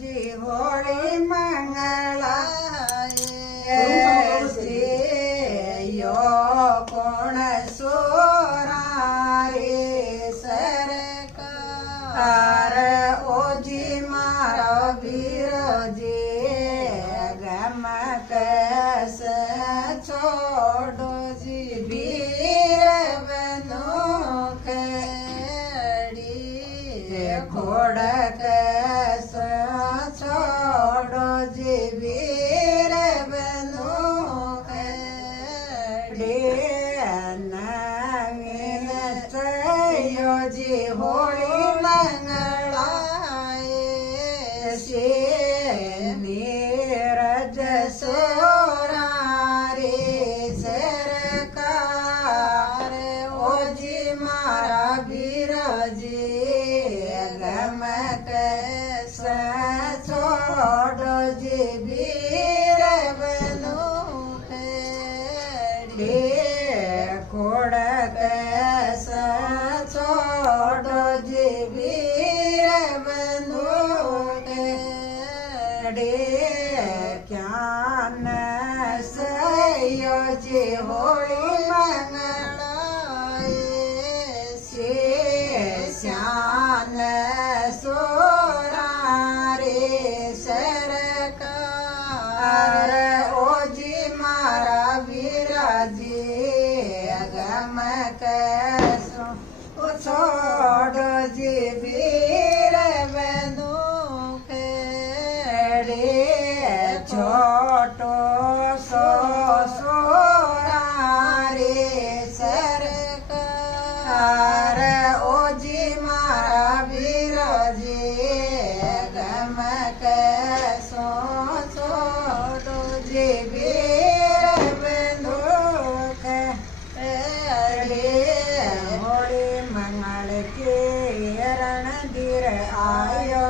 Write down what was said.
जी होली मंगलाए यो कोण सोरा रे सरकार ओजी मारा वीर जी गम कैस छोड़ो जी वीर बनो खड़ी घोड़ कैस छोड़ो जी वीर बनो खड़ी नवीन चयो जी होली मंगलाए से नीरज सोरा रे सरकार ओजी मारा बीरजी गम कैस छोड़ो जी वीर बनो खड़ी घोड़ कैस छोड़ो जी वीर बनो खड़ी ज्ञान सयो जी होली मंगलाए से श्यान सोरा रे सरकार ओजी मारा वीराजी गम कैसो छोड़ो जी वीर बनो खड़ी छोटो सो सोरा रे सरकार ओजी मारा वीरजी गम कैसो छोटो जी वीर बनो खड़ी होली मंगल के रणधीर आयो